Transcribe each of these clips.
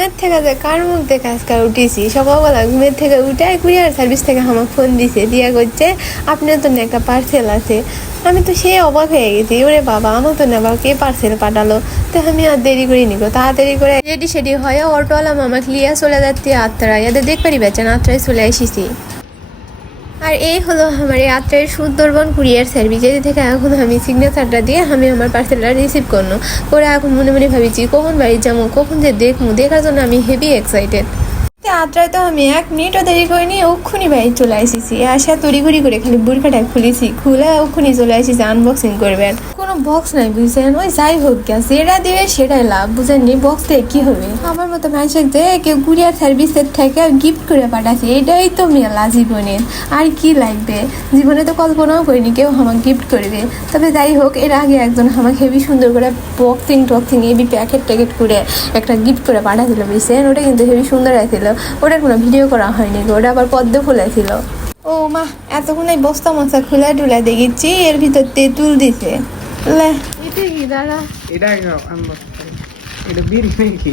ঘুমের থেকে যে কার মুখ দেখে আজকাল উঠেছি, সকালবেলা ঘুমের থেকে উঠে কুরিয়ার সার্ভিস থেকে আমার ফোন দিছে, দিয়া করছে আপনার জন্য একটা পার্সেল আছে। আমি তো সেই অবাক হয়ে গেছি, ওরে বাবা আমার তো নেবার কে পার্সেল পাঠালো। তো আমি আর দেরি করি নিকো, তাড়াতাড়ি করে রেডি সেডি হয়ে অটোওয়ালা মামাকে লিয়া চলে যাচ্ছি আত্রায়। এদের দেখতে পাচ্ছেন আত্রায় চলে এসেছি। আর এই হলো আমার এই আত্রায়ের সুন্দরবন কুরিয়ার সার্ভিস, যেটি থেকে এখন আমি সিগনেচারটা দিয়ে আমি আমার পার্সেলটা রিসিভ করলো করে এখন মনে মনে ভাবিছি কখন বাড়ি যাবো, কখন যে দেখবো, দেখার জন্য আমি হেভি এক্সাইটেড। আত্রায় তো আমি 1 মিনিটও দেরি করিনি, ওক্ষুনি বাড়ি চলে এসেছি। আসা তড়িঘড়ি করে খালি বুড়কাটা খুলেছি, খুলে ওক্ষুনি চলে এসেছি আনবক্সিং করবেন। কোনো বক্স নাই বুঝছেন, ওই যাই হোক গেছে, যেটা দিবে সেটাই লাভ, বুঝেননি? বক্স দিয়ে কি হবে? আমার মতো মানুষের যে কেউ কুরিয়ার সার্ভিসের থেকে গিফট করে পাঠাচ্ছে, এটাই তো মেলা জীবনের। আর কি লাগবে, জীবনে তো কল্পনাও করিনি কেউ আমাকে গিফট করবে। তবে যাই হোক, এর আগে একজন আমাকে হেভি সুন্দর করে বক্সিং টক্সিং এবি প্যাকেট ট্যাকেট করে একটা গিফট করে পাঠাছিল বুঝছেন, ওটা কিন্তু হেভি সুন্দর আছিল। ওটার কোনো ভিডিও করা হয়নি, ওটা আবার পদ্ম ফুল ছিল। ও মা, এতক্ষণ এই বস্তা মশা খুলে টুলে দেখেছি, এর ভিতর তেঁতুল দিছে। এটা কি দাঁড়া, এটা এটা বিড়ি নাকি?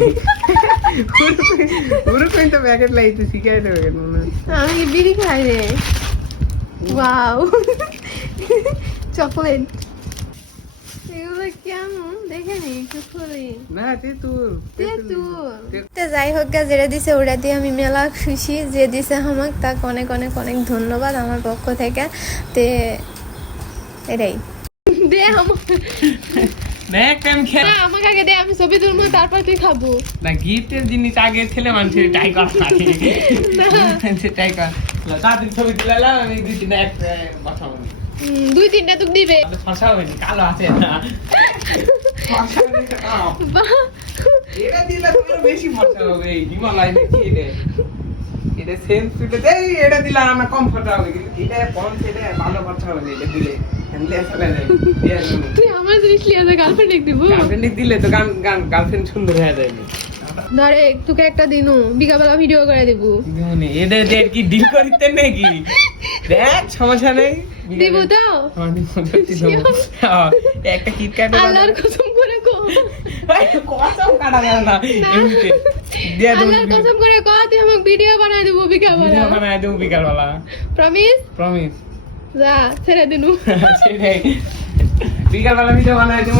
পুরো তো প্যাকেট লাইতে সিগারেট হয়ে গেল না। আমি কি বিড়ি খাই রে? Wow, chocolate. এগুলো কেমন দেখে নি একটু খুলি। না তেঁতুল যাই হোক গা, যেটা দিছে ওটা দিয়ে আমি মেলা খুশি। যে দিছে আমাকে তাকে অনেক অনেক অনেক ধন্যবাদ আমার পক্ষ থেকে। তে এটাই দে আমাকে আগে দে, আমি ছবি তুলবো তারপর তুই খাবো। না, গিফটের জিনিস আগে ছেলে মানুষের ট্রাই করা লাগে। ট্রাই কর তাড়াতাড়ি ছবি তুলালাম আমি 2-3টা এক বসাবো। 2-3টা তুই দিবে, শশা হবে না, কালো আছে না। এটা দিলে তোমার বেশি মজা হবে। হিমালয় নাকি এটা? এটা সেম সুটে দেই, এটা দিলে আমার কমফর্ট হবে, কিন্তু এটা কম সেটা ভালো কথা হবে। এটা দিলে হ্যান্ডলে চলে যায়। তুই আমার জিনিস লিয়ে যা গার্লফ্রেন্ড দিব। গার্লফ্রেন্ড দিলে তো গার্লফ্রেন্ড সুন্দর হয়ে যাবে। ধরে তোকে একটা দিনও বিকাবেলা ভিডিও করে দেব। এদের কি ডিল করিতে নাকি? দেখ সমস্যা নেই, দিব তো। একটা কিটক্যাট আল্লাহর কসম করে কো, কসম কাটা গেল না। আল্লাহর কসম করে কো, তুই আমাকে ভিডিও বানাই দেব বিকাবেলা। ভিডিও বানাই দেব বিকালবেলা। প্রমিস? প্রমিস। যা ছেড়ে দিনু। বিকালবেলা ভিডিও বানাই দেব।